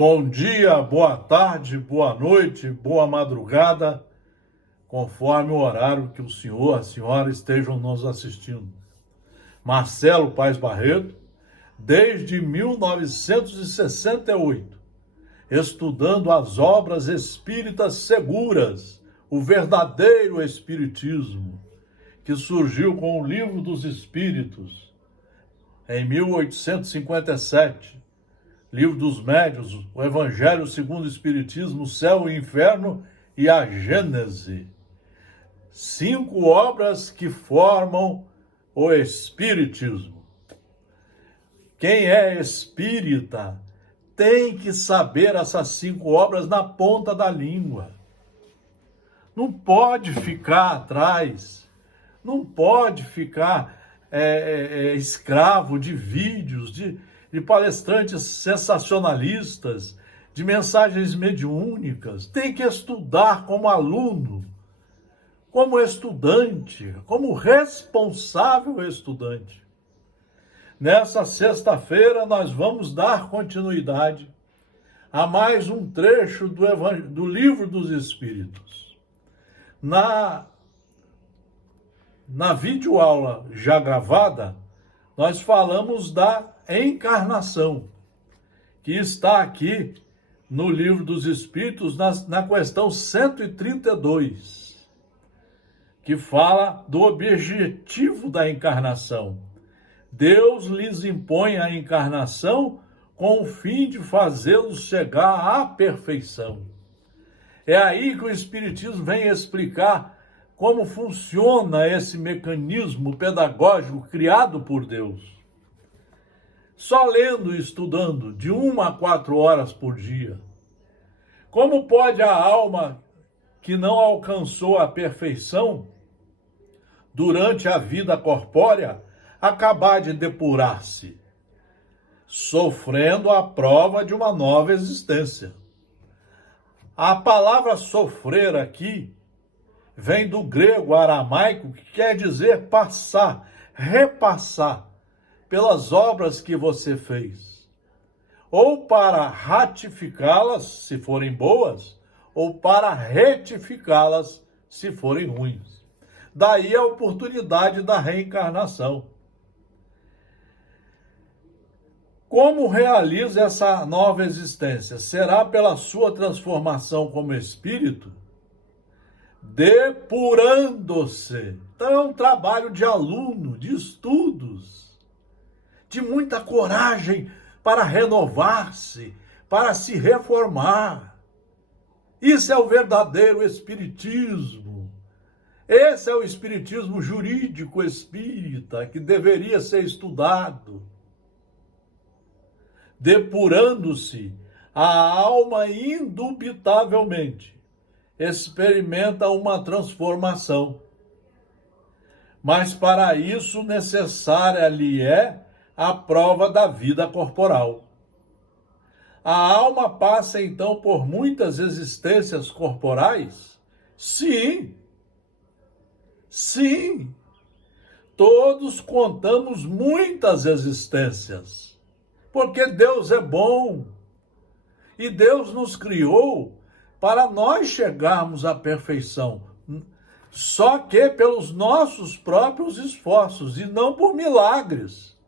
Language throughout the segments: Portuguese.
Bom dia, boa tarde, boa noite, boa madrugada, conforme o horário que o senhor, a senhora estejam nos assistindo. Marcelo Paes Barreto, desde 1968, estudando as obras espíritas seguras, o verdadeiro espiritismo, que surgiu com o Livro dos Espíritos, em 1857, Livro dos Médiuns, o Evangelho segundo o Espiritismo, o Céu e o Inferno e a Gênese. 5 obras que formam o Espiritismo. Quem é espírita tem que saber essas 5 obras na ponta da língua. Não pode ficar atrás, não pode ficar escravo de vídeos, de palestrantes sensacionalistas, de mensagens mediúnicas. Tem que estudar como aluno, como estudante, como responsável estudante. Nessa sexta-feira, nós vamos dar continuidade a mais um trecho do Livro dos Espíritos. Na videoaula já gravada, nós falamos da encarnação, que está aqui no Livro dos Espíritos, na questão 132, que fala do objetivo da encarnação. Deus lhes impõe a encarnação com o fim de fazê-los chegar à perfeição. É aí que o Espiritismo vem explicar como funciona esse mecanismo pedagógico criado por Deus. Só lendo e estudando, de 1 a 4 horas por dia. Como pode a alma que não alcançou a perfeição durante a vida corpórea acabar de depurar-se, sofrendo a prova de uma nova existência? A palavra sofrer aqui vem do grego aramaico, que quer dizer passar, repassar pelas obras que você fez, ou para ratificá-las, se forem boas, ou para retificá-las, se forem ruins. Daí a oportunidade da reencarnação. Como realiza essa nova existência? Será pela sua transformação como espírito? Depurando-se. Então é um trabalho de aluno, de estudos, de muita coragem para renovar-se, para se reformar. Isso é o verdadeiro espiritismo. Esse é o espiritismo jurídico espírita que deveria ser estudado. Depurando-se, a alma indubitavelmente experimenta uma transformação. Mas para isso necessária lhe é a prova da vida corporal. A alma passa então por muitas existências corporais? Sim. Sim. Todos contamos muitas existências. Porque Deus é bom. E Deus nos criou para nós chegarmos à perfeição. Só que pelos nossos próprios esforços e não por milagres.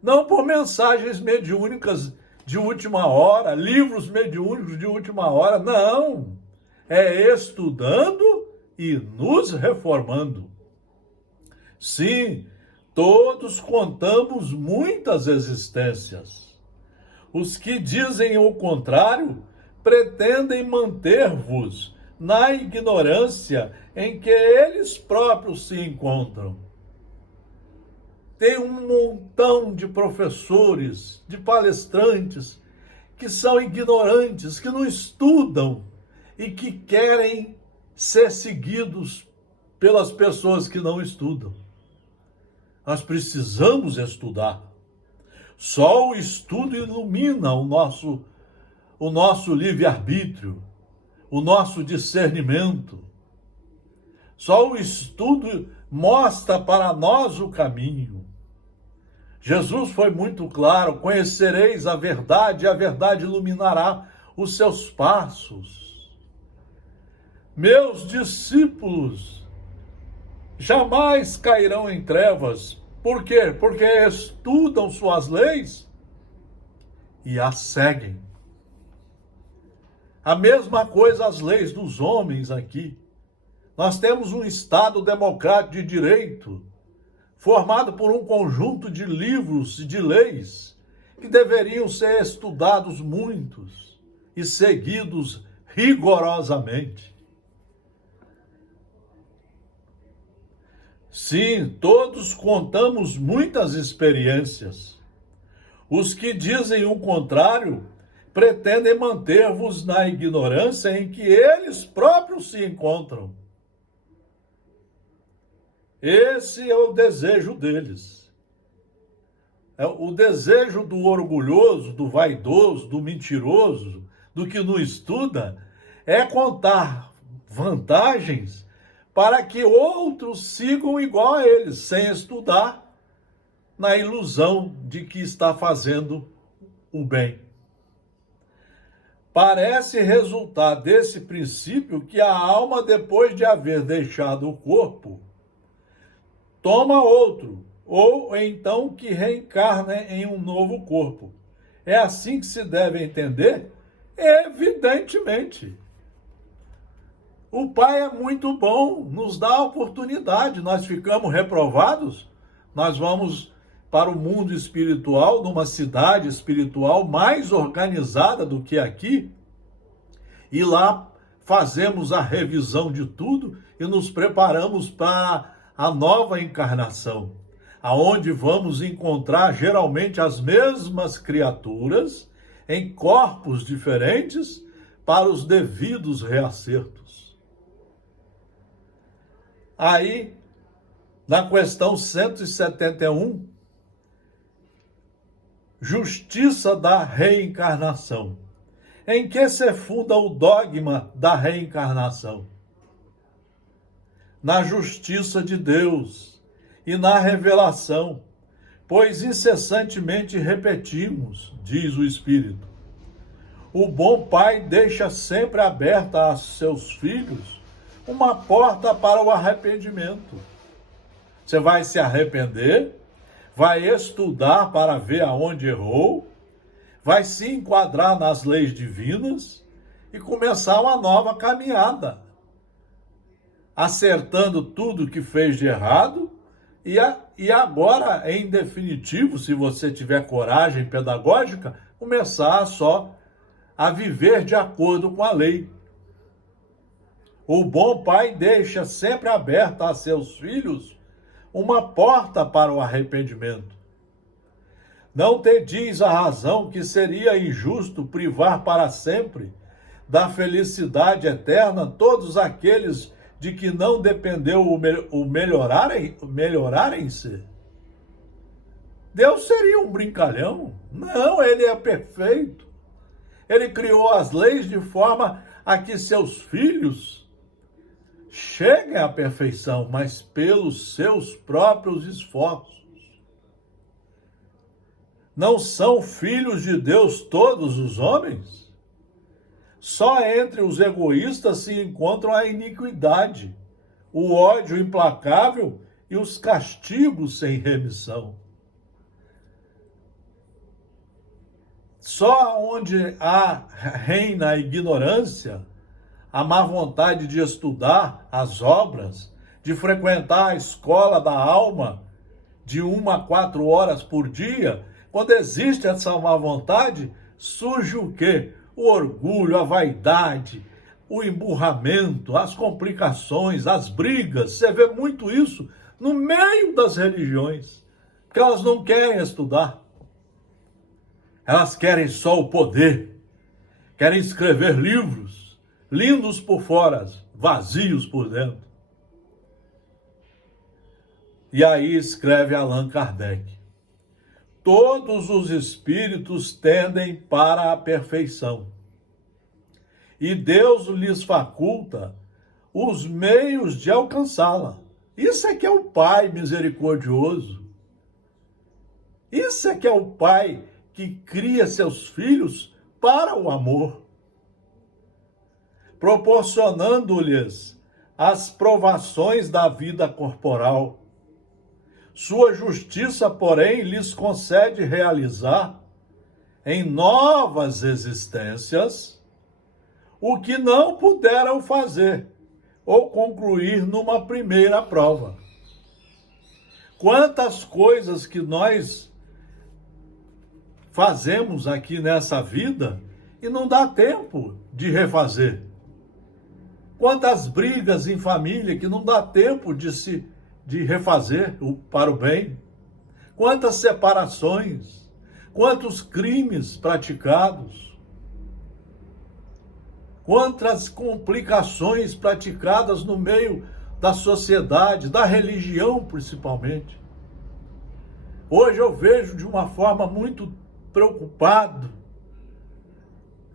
Não por mensagens mediúnicas de última hora, livros mediúnicos de última hora, não. É estudando e nos reformando. Sim, todos contamos muitas existências. Os que dizem o contrário pretendem manter-vos na ignorância em que eles próprios se encontram. Tem um montão de professores, de palestrantes, que são ignorantes, que não estudam e que querem ser seguidos pelas pessoas que não estudam. Nós precisamos estudar. Só o estudo ilumina o nosso livre-arbítrio, o nosso discernimento. Só o estudo mostra para nós o caminho. Jesus foi muito claro: conhecereis a verdade e a verdade iluminará os seus passos. Meus discípulos jamais cairão em trevas. Por quê? Porque estudam suas leis e as seguem. A mesma coisa as leis dos homens aqui. Nós temos um Estado democrático de direito, formado por um conjunto de livros e de leis que deveriam ser estudados muitos e seguidos rigorosamente. Sim, todos contamos muitas experiências. Os que dizem o contrário pretendem manter-vos na ignorância em que eles próprios se encontram. Esse é o desejo deles. É o desejo do orgulhoso, do vaidoso, do mentiroso, do que não estuda, é contar vantagens para que outros sigam igual a eles, sem estudar, na ilusão de que está fazendo o bem. Parece resultar desse princípio que a alma, depois de haver deixado o corpo, toma outro, ou então que reencarna em um novo corpo. É assim que se deve entender? Evidentemente. O Pai é muito bom, nos dá a oportunidade. Nós ficamos reprovados, nós vamos para o mundo espiritual, numa cidade espiritual mais organizada do que aqui, e lá fazemos a revisão de tudo e nos preparamos para a nova encarnação, aonde vamos encontrar geralmente as mesmas criaturas em corpos diferentes para os devidos reacertos. Aí, na questão 171, justiça da reencarnação. Em que se funda o dogma da reencarnação? Na justiça de Deus e na revelação, pois incessantemente repetimos, diz o Espírito. O bom Pai deixa sempre aberta a seus filhos uma porta para o arrependimento. Você vai se arrepender, vai estudar para ver aonde errou, vai se enquadrar nas leis divinas e começar uma nova caminhada, acertando tudo que fez de errado e agora, em definitivo, se você tiver coragem pedagógica, começar só a viver de acordo com a lei. O bom Pai deixa sempre aberta a seus filhos uma porta para o arrependimento. Não te diz a razão que seria injusto privar para sempre da felicidade eterna todos aqueles de que não dependeu o melhorarem-se? Deus seria um brincalhão? Não, ele é perfeito. Ele criou as leis de forma a que seus filhos cheguem à perfeição, mas pelos seus próprios esforços. Não são filhos de Deus todos os homens? Só entre os egoístas se encontram a iniquidade, o ódio implacável e os castigos sem remissão. Só onde reina a ignorância, a má vontade de estudar as obras, de frequentar a escola da alma de 1 a 4 horas por dia, quando existe essa má vontade, surge o quê? O orgulho, a vaidade, o emburramento, as complicações, as brigas. Você vê muito isso no meio das religiões, porque elas não querem estudar. Elas querem só o poder, querem escrever livros, lindos por fora, vazios por dentro. E aí escreve Allan Kardec: todos os espíritos tendem para a perfeição, e Deus lhes faculta os meios de alcançá-la. Isso é que é o Pai misericordioso. Isso é que é o pai que cria seus filhos para o amor, proporcionando-lhes as provações da vida corporal. Sua justiça, porém, lhes concede realizar em novas existências o que não puderam fazer ou concluir numa primeira prova. Quantas coisas que nós fazemos aqui nessa vida e não dá tempo de refazer. Quantas brigas em família que não dá tempo de refazer para o bem. Quantas separações, quantos crimes praticados, quantas complicações praticadas no meio da sociedade, da religião principalmente. Hoje eu vejo de uma forma muito preocupado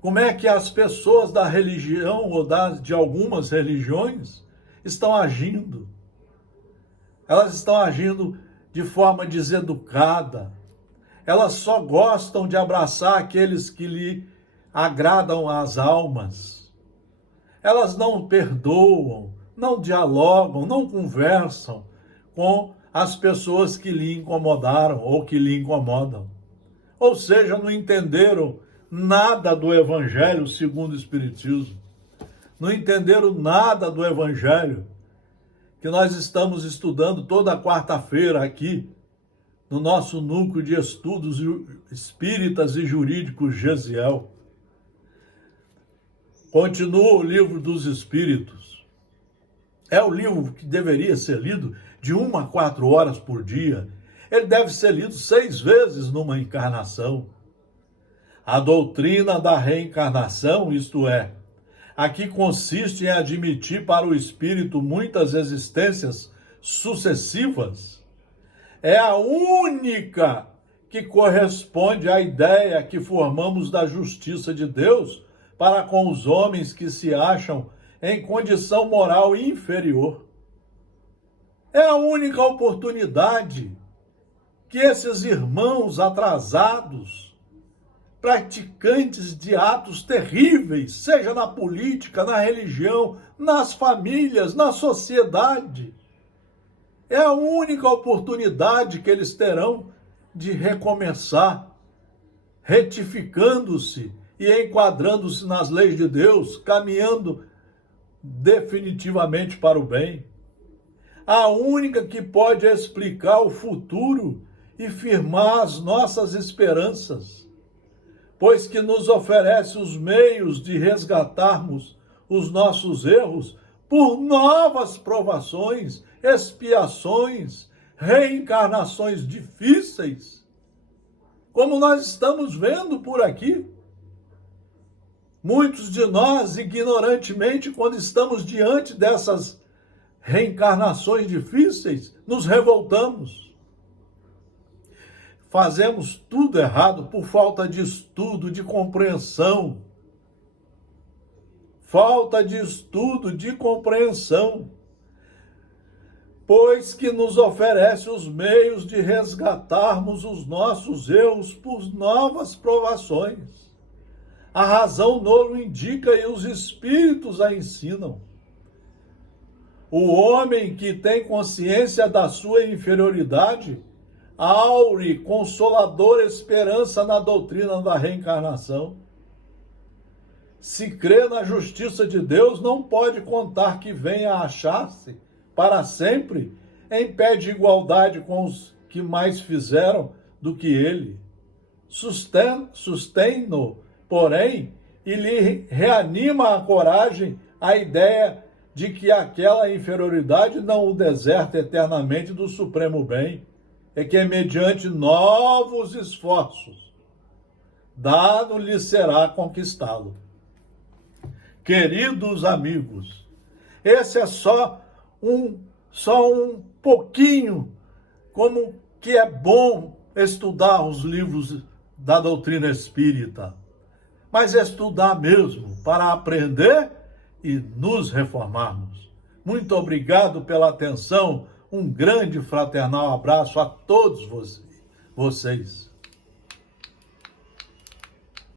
como é que as pessoas da religião ou de algumas religiões estão agindo. Elas estão agindo de forma deseducada. Elas só gostam de abraçar aqueles que lhe agradam às almas. Elas não perdoam, não dialogam, não conversam com as pessoas que lhe incomodaram ou que lhe incomodam. Ou seja, não entenderam nada do Evangelho segundo o Espiritismo. Não entenderam nada do Evangelho que nós estamos estudando toda quarta-feira aqui no nosso núcleo de estudos espíritas e jurídicos Gesiel. Continua o livro dos Espíritos. É o livro que deveria ser lido de 1 a 4 horas por dia. Ele deve ser lido 6 vezes numa encarnação. A doutrina da reencarnação, isto é, a que consiste em admitir para o espírito muitas existências sucessivas, é a única que corresponde à ideia que formamos da justiça de Deus para com os homens que se acham em condição moral inferior. É a única oportunidade que esses irmãos atrasados, praticantes de atos terríveis, seja na política, na religião, nas famílias, na sociedade, é a única oportunidade que eles terão de recomeçar, retificando-se e enquadrando-se nas leis de Deus, caminhando definitivamente para o bem. A única que pode explicar o futuro e firmar as nossas esperanças, pois que nos oferece os meios de resgatarmos os nossos erros por novas provações, expiações, reencarnações difíceis, como nós estamos vendo por aqui. Muitos de nós, ignorantemente, quando estamos diante dessas reencarnações difíceis, nos revoltamos. Fazemos tudo errado por falta de estudo, de compreensão. Falta de estudo, de compreensão. Pois que nos oferece os meios de resgatarmos os nossos erros por novas provações. A razão nos indica e os espíritos a ensinam. O homem que tem consciência da sua inferioridade aure consoladora esperança na doutrina da reencarnação. Se crê na justiça de Deus, não pode contar que venha a achar-se para sempre em pé de igualdade com os que mais fizeram do que ele. Sustém-no, porém, e lhe reanima a coragem a ideia de que aquela inferioridade não o deserta eternamente do supremo bem, é que mediante novos esforços, dado-lhe será conquistá-lo. Queridos amigos, esse é só um pouquinho como que é bom estudar os livros da doutrina espírita, mas estudar mesmo para aprender e nos reformarmos. Muito obrigado pela atenção. Um grande fraternal abraço a todos vocês. vocês.